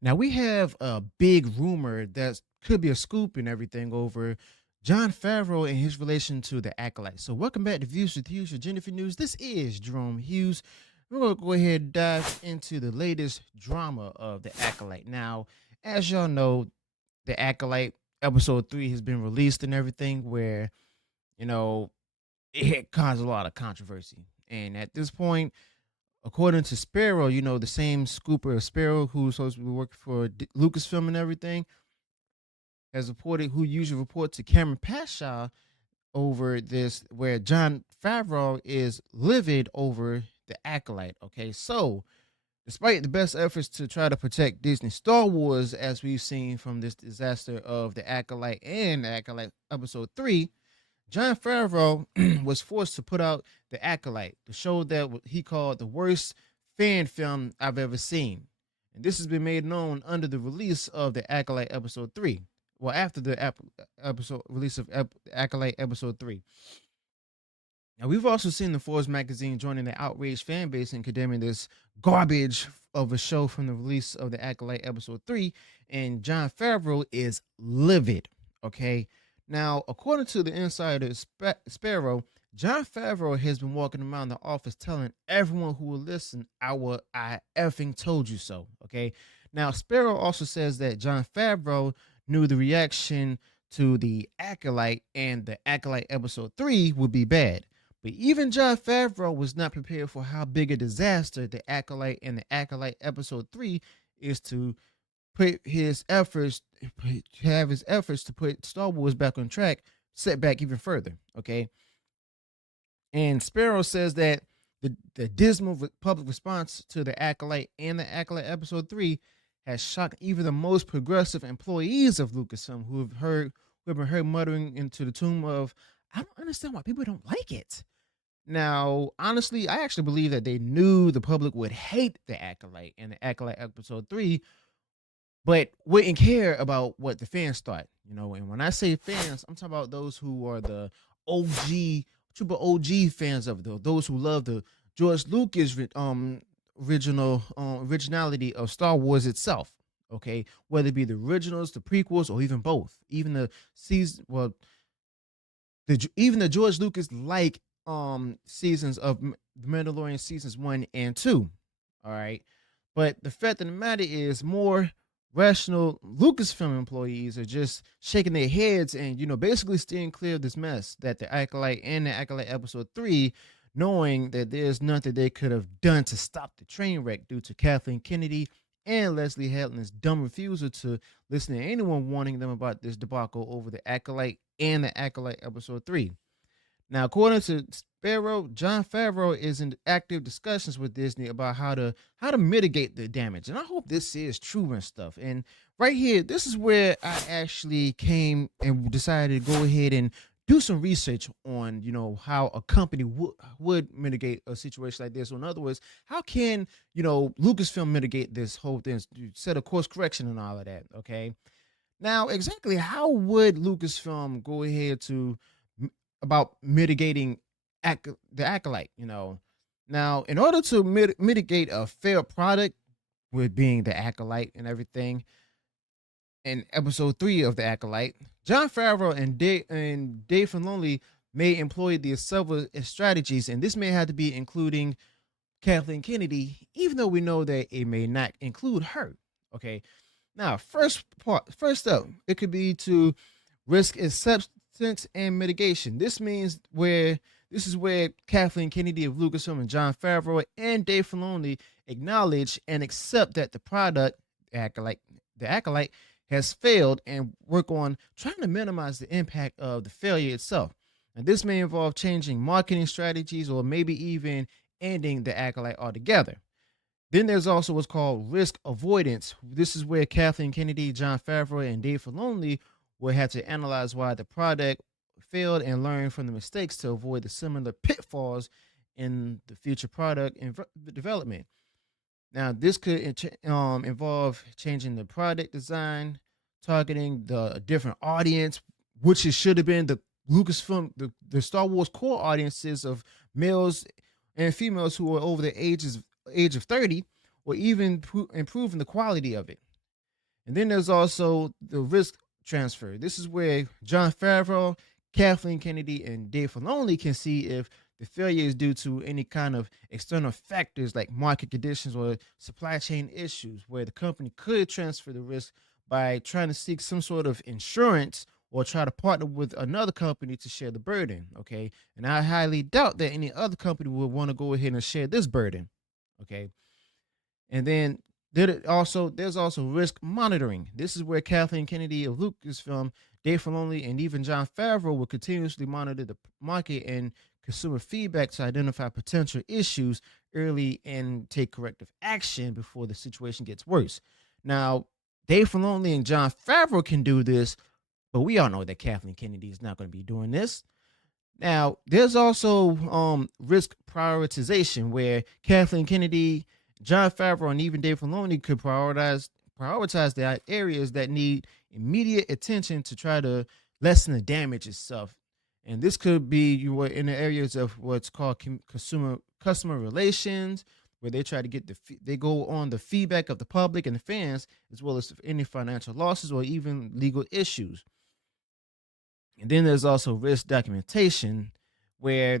Now we have a big rumor that could be a scoop and everything over Jon Favreau and his relation to the Acolyte. So welcome back to Views with Hughes for Jennifer News. This is Jerome Hughes. We're going to go ahead and dive into the latest drama of the Acolyte. Now, as y'all know, the Acolyte episode 3 has been released and everything where, you know, it caused a lot of controversy. And at this point, according to Sparrow, the same scooper of Sparrow who's supposed to be working for Lucasfilm and everything, has reported, who usually reports to Cameron Pashaw over this, where Jon Favreau is livid over the Acolyte. Okay, so despite the best efforts to try to protect Disney Star Wars, as we've seen from this disaster of the Acolyte and the Acolyte Episode 3, Jon Favreau was forced to put out The Acolyte, the show that he called the worst fan film I've ever seen. And this has been made known under the release of The Acolyte Episode 3. Well, after the episode release of Acolyte Episode 3. Now, we've also seen the Forbes magazine joining the outraged fan base in condemning this garbage of a show from the release of The Acolyte Episode 3. And Jon Favreau is livid. Okay. Now, according to the insider Sparrow, Jon Favreau has been walking around the office telling everyone who will listen, I effing told you so. Okay. Now, Sparrow also says that Jon Favreau knew the reaction to the Acolyte and the Acolyte Episode 3 would be bad. But even Jon Favreau was not prepared for how big a disaster the Acolyte and the Acolyte Episode 3 is to put his efforts, have his efforts to put Star Wars back on track, set back even further. Okay. And Sparrow says that the dismal public response to the Acolyte and the Acolyte Episode 3 has shocked even the most progressive employees of Lucasfilm who have been heard muttering into the tomb of, I don't understand why people don't like it. Now, honestly, I actually believe that they knew the public would hate the Acolyte and the Acolyte Episode 3, but wouldn't care about what the fans thought. And when I say fans, I'm talking about those who are the OG, triple OG fans of it, those who love the George Lucas originality of Star Wars itself. Okay, whether it be the originals, the prequels, or even both, even the season, well, even the George Lucas seasons of The Mandalorian seasons 1 and 2. All right, but the fact of the matter is, more rational Lucasfilm employees are just shaking their heads and basically steering clear of this mess that the Acolyte and the Acolyte Episode 3, knowing that there's nothing they could have done to stop the train wreck due to Kathleen Kennedy and Leslie Headland's dumb refusal to listen to anyone warning them about this debacle over the Acolyte and the Acolyte Episode 3. Now, according to Sparrow, Jon Favreau is in active discussions with Disney about how to mitigate the damage, and I hope this is true and stuff. And right here, this is where I actually came and decided to go ahead and do some research on how a company would mitigate a situation like this. So in other words, how can Lucasfilm mitigate this whole thing, set a course correction and all of that? Okay, now exactly how would Lucasfilm go ahead to about mitigating the Acolyte? Now in order to mitigate a fair product, with being the Acolyte and everything, in episode 3 of the Acolyte, Jon Favreau and Dave Filoni may employ the several strategies, and this may have to be including Kathleen Kennedy, even though we know that it may not include her. Okay, now first up, it could be to risk acceptance and mitigation. This is where Kathleen Kennedy of Lucasfilm and Jon Favreau and Dave Filoni acknowledge and accept that the product, the Acolyte, has failed and work on trying to minimize the impact of the failure itself. And this may involve changing marketing strategies or maybe even ending the Acolyte altogether. Then there's also what's called risk avoidance. This is where Kathleen Kennedy, Jon Favreau, and Dave Filoni will have to analyze why the product failed and learn from the mistakes to avoid the similar pitfalls in the future product and development. Now, this could involve changing the product design, targeting the different audience, which it should have been the Lucasfilm, the Star Wars core audiences of males and females who are over the age of 30, or even improving the quality of it. And then there's also the risk transfer. This is where Jon Favreau, Kathleen Kennedy, and Dave Filoni can see if the failure is due to any kind of external factors like market conditions or supply chain issues, where the company could transfer the risk by trying to seek some sort of insurance or try to partner with another company to share the burden. Okay. And I highly doubt that any other company would want to go ahead and share this burden. Okay. And then there's also risk monitoring. This is where Kathleen Kennedy of Lucasfilm, Dave Filoni, and even Jon Favreau will continuously monitor the market and consumer feedback to identify potential issues early and take corrective action before the situation gets worse. Now, Dave Filoni and Jon Favreau can do this, but we all know that Kathleen Kennedy is not going to be doing this. Now, there's also risk prioritization, where Kathleen Kennedy, Jon Favreau, and even Dave Filoni could prioritize the areas that need immediate attention to try to lessen the damage itself. And this could be you were in the areas of what's called customer relations, where they try to get they go on the feedback of the public and the fans, as well as any financial losses or even legal issues. And then there's also risk documentation, where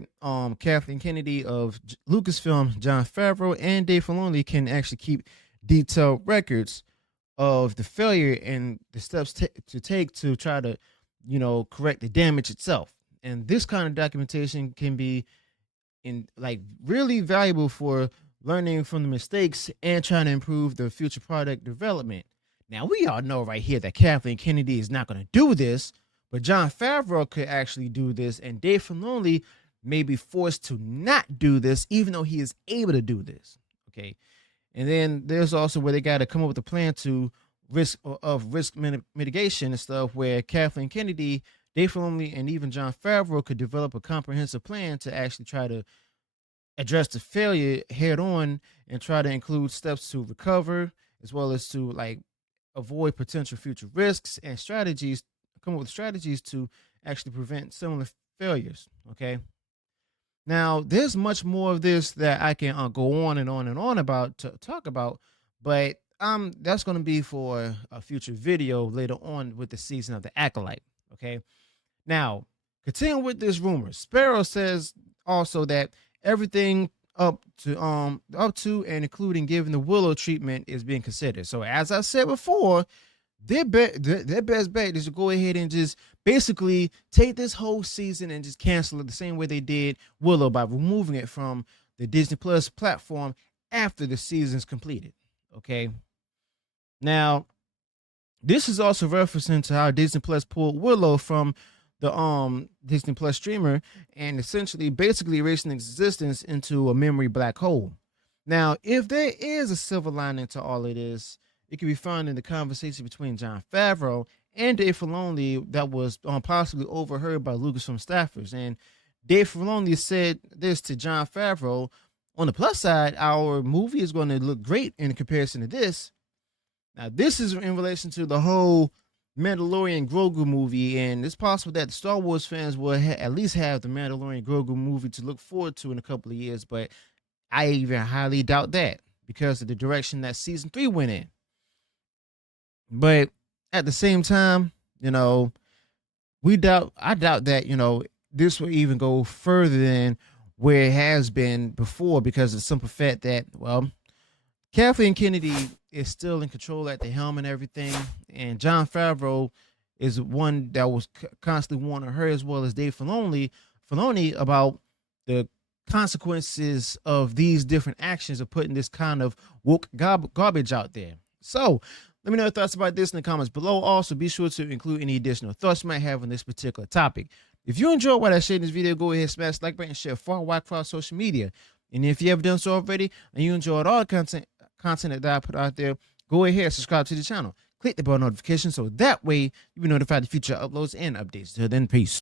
Kathleen Kennedy of Lucasfilm, Jon Favreau, and Dave Filoni can actually keep detailed records of the failure and the steps to take to try to, correct the damage itself. And this kind of documentation can be really valuable for learning from the mistakes and trying to improve the future product development. Now, we all know right here that Kathleen Kennedy is not going to do this, but Jon Favreau could actually do this, and Dave Filoni may be forced to not do this, even though he is able to do this. Okay. And then there's also where they got to come up with a plan to risk mitigation and stuff, where Kathleen Kennedy, Dave Filoni, and even Jon Favreau could develop a comprehensive plan to actually try to address the failure head on and try to include steps to recover, as well as to avoid potential future risks and strategies, come up with strategies to actually prevent similar failures. Okay. Now, there's much more of this that I can go on and on and on about to talk about, but that's going to be for a future video later on with the season of The Acolyte. Okay. Now, continuing with this rumor, Sparrow says also that everything up to and including giving the Willow treatment is being considered. So, as I said before, their best bet is to go ahead and just basically take this whole season and just cancel it the same way they did Willow, by removing it from the Disney Plus platform after the season's completed. Okay. Now, this is also referencing to how Disney Plus pulled Willow from the Disney Plus streamer and essentially basically erasing existence into a memory black hole. Now, if there is a silver lining to all of this, it can be found in the conversation between Jon Favreau and Dave Filoni that was possibly overheard by Lucasfilm staffers. And Dave Filoni said this to Jon Favreau: on the plus side, our movie is going to look great in comparison to this. Now, this is in relation to the whole Mandalorian Grogu movie, and it's possible that the Star Wars fans will at least have the Mandalorian Grogu movie to look forward to in a couple of years, but I even highly doubt that because of the direction that season 3 went in. But at the same time, I doubt that, this will even go further than where it has been before, because of the simple fact that, Kathleen Kennedy is still in control at the helm and everything. And Jon Favreau is one that was constantly warning her, as well as Dave Filoni about the consequences of these different actions of putting this kind of woke garbage out there. So, let me know your thoughts about this in the comments below. Also, be sure to include any additional thoughts you might have on this particular topic. If you enjoyed what I shared in this video, go ahead, smash the like button, and share far wide across social media. And if you haven't done so already and you enjoyed all the content that I put out there, go ahead and subscribe to the channel. Click the bell notification so that way you'll be notified of future uploads and updates. Till then, peace.